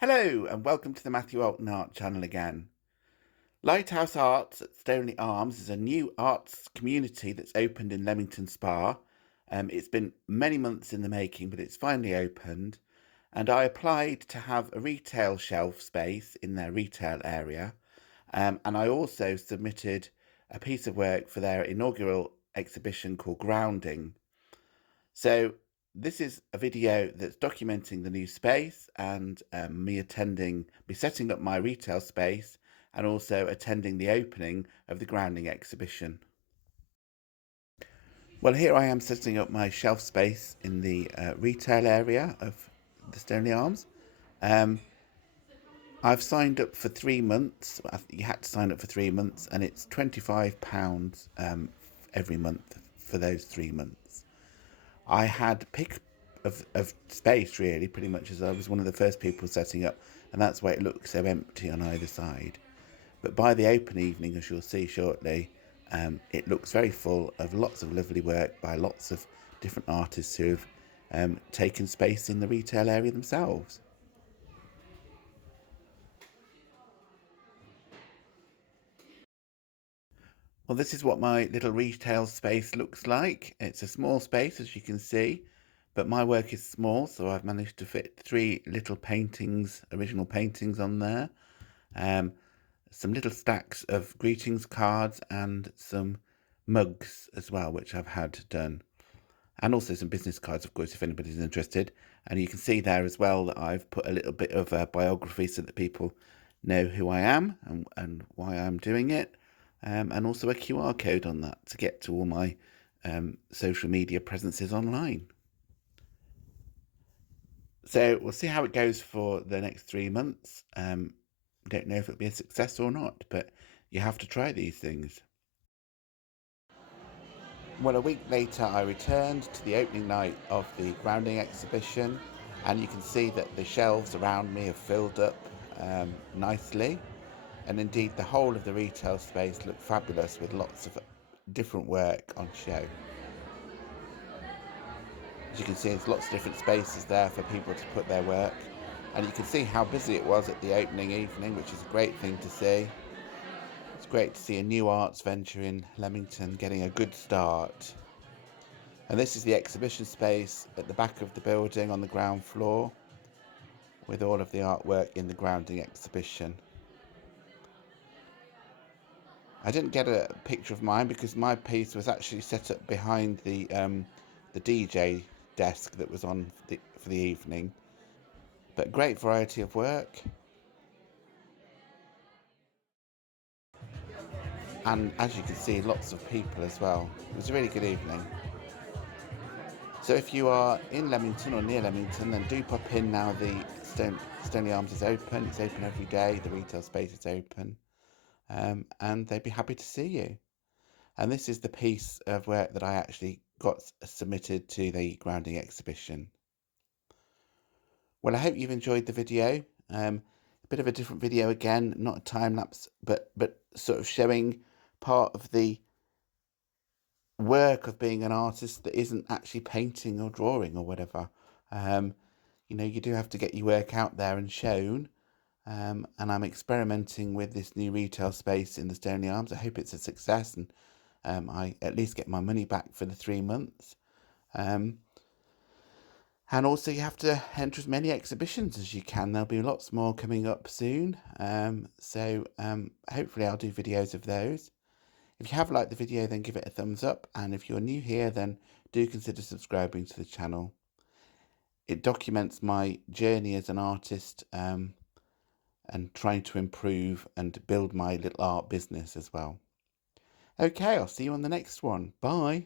Hello and welcome to the Matthew Alton Art channel again. Lighthouse Arts at Stoneleigh Arms is a new arts community that's opened in Leamington Spa. It's been many months in the making, but it's finally opened. And I applied to have a retail shelf space in their retail area. And I also submitted a piece of work for their inaugural exhibition called Grounding. So this is a video that's documenting the new space and me setting up my retail space and also attending the opening of the grounding exhibition. Well, here I am setting up my shelf space in the retail area of the Stoneleigh Arms. I've signed up for 3 months. You had to sign up for 3 months, and it's £25 every month for those 3 months. I had pick of space really, pretty much, as I was one of the first people setting up, and that's why it looks so empty on either side. But by the open evening, as you'll see shortly, it looks very full of lots of lovely work by lots of different artists who have taken space in the retail area themselves. Well, this is what my little retail space looks like. It's a small space, as you can see, but my work is small, so I've managed to fit 3 little paintings, original paintings on there. Some little stacks of greetings cards and some mugs as well, which I've had done. And also some business cards, of course, if anybody's interested. And you can see there as well that I've put a little bit of a biography so that people know who I am and why I'm doing it. And also a QR code on that to get to all my social media presences online. So we'll see how it goes for the next 3 months. Don't know if it'll be a success or not, but you have to try these things. Well, a week later, I returned to the opening night of the grounding exhibition, and you can see that the shelves around me have filled up nicely, and indeed the whole of the retail space looked fabulous with lots of different work on show. As you can see, there's lots of different spaces there for people to put their work, and you can see how busy it was at the opening evening, which is a great thing to see. It's great to see a new arts venture in Leamington getting a good start. And this is the exhibition space at the back of the building on the ground floor with all of the artwork in the grounding exhibition. I didn't get a picture of mine because my piece was actually set up behind the DJ desk that was on for the evening. But great variety of work. And as you can see, lots of people as well. It was a really good evening. So if you are in Leamington or near Leamington, then do pop in now. The Stoneleigh Arms is open. It's open every day. The retail space is open. And they'd be happy to see you. And this is the piece of work that I actually got submitted to the grounding exhibition. Well, I hope you've enjoyed the video. A bit of a different video again, not a time lapse, but sort of showing part of the work of being an artist that isn't actually painting or drawing or whatever. You do have to get your work out there and shown. And I'm experimenting with this new retail space in the Stoneleigh Arms. I hope it's a success and I at least get my money back for the 3 months. And also you have to enter as many exhibitions as you can. There'll be lots more coming up soon. So hopefully I'll do videos of those. If you have liked the video, then give it a thumbs up. And if you're new here, then do consider subscribing to the channel. It documents my journey as an artist and trying to improve and build my little art business as well. Okay, I'll see you on the next one. Bye.